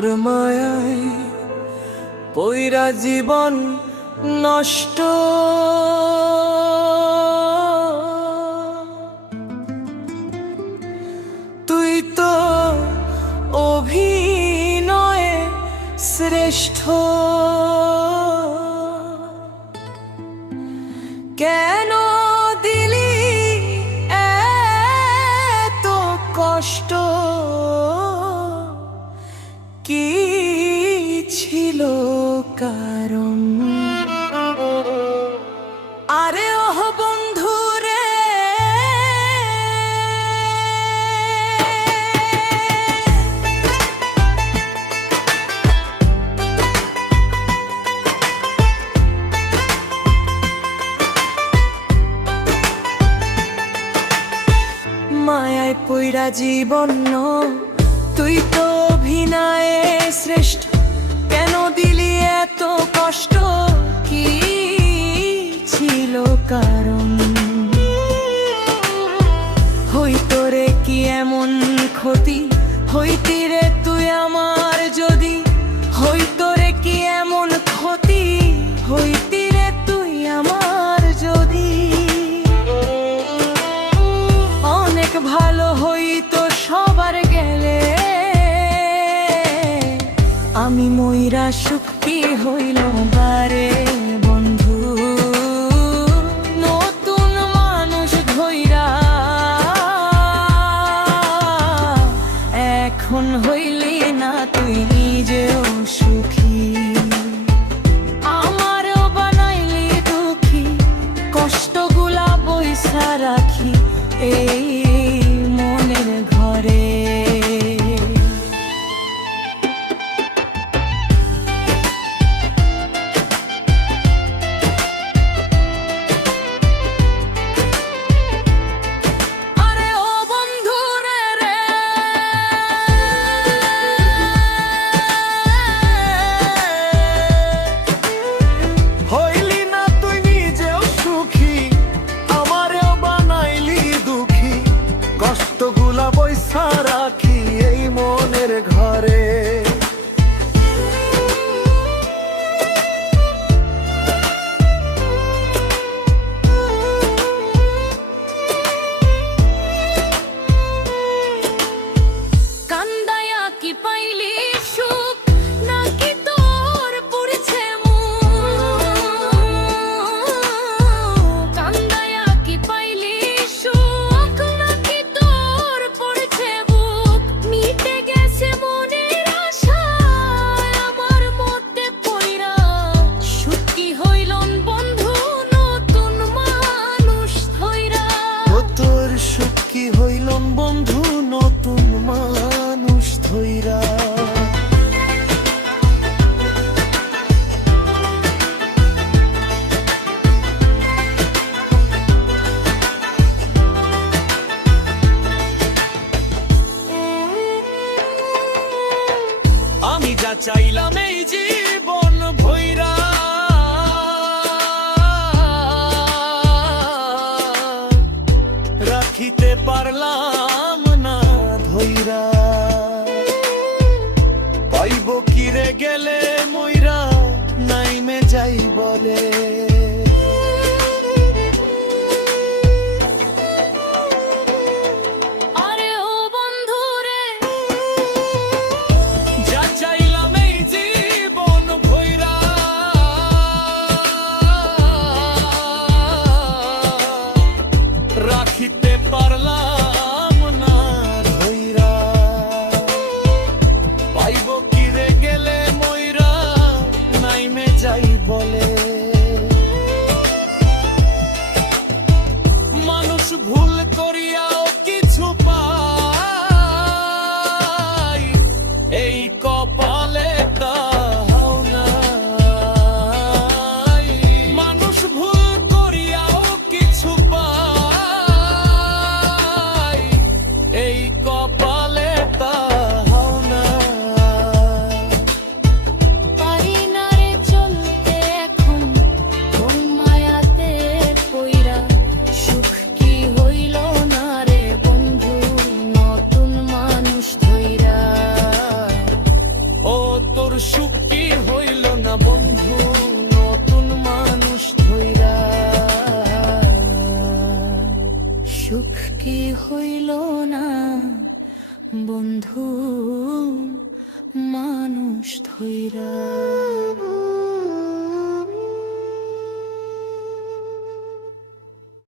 তোর মায়ায় পইরা জীবন নষ্ট। তুই তো অভিনয়ে শ্রেষ্ঠ, কেন দিলি এত কষ্ট? কি ছিল কারণ? আরে ওহ বন্ধু রে, মায়ায় পইরা জীবন তুই তো অভিনয়ে শ্রেষ্ঠ, কেন দিলি এত কষ্ট? কি ছিল কারণ? হইতো রে কি এমন ক্ষতি, হইতি রে তুই আমার যদি, হইতো রে কি এমন ক্ষতি, হইতি রে তুই আমার যদি। অনেক ভালো হইতো সবার গেলে, আমি মইরা সুখী হইল বারে বন্ধু। নতুন মানুষ ধইরা এখন হইলি না তুই নিজেও সুখী, আমারও বানাইলি দুঃখী, কষ্টগুলা বইসা রাখি এই মনের ঘরে। কষ্টগুলা বইসা রাখি এই মনের ঘরে। কান্দায়া কি পাইলি সুখ, নাকি তোর পড়েছে মুখ? কান্দায়া কি পাইলি সুখ, নাকি তোর পড়েছে বুক? মিটে গেছে মনের আশা আমার মধ্যে পইরা, সুখী হইলন বন্ধু নতুন মানুষ ধইরা। ও তোর সুখী হইলন বন্ধু নতুন মানুষ ধইরা। আমি যা চাইলাম এই জীবন ভইরা, রাখিতে পারলাম না ধইরা। পাইব কিরে গেলে মইরা নাইমে যাই বলে। আরে ও বন্ধু রে, যা চাইলাম এই জীবন ভইরা, রাখিতে পারলাম না ধইরা। পাইব কিরে গেলে মইরা নাইমে যাই বলে। মানুষ ভুল করিয়াও কিছু পায়, এই কপালে তাও নাই। মানুষ ভুল করিয়াও কিছু পায়, এই কপালে তাও নাই। পারি না রে চলতে এখন হইল না বন্ধু মানুষ ধইরা।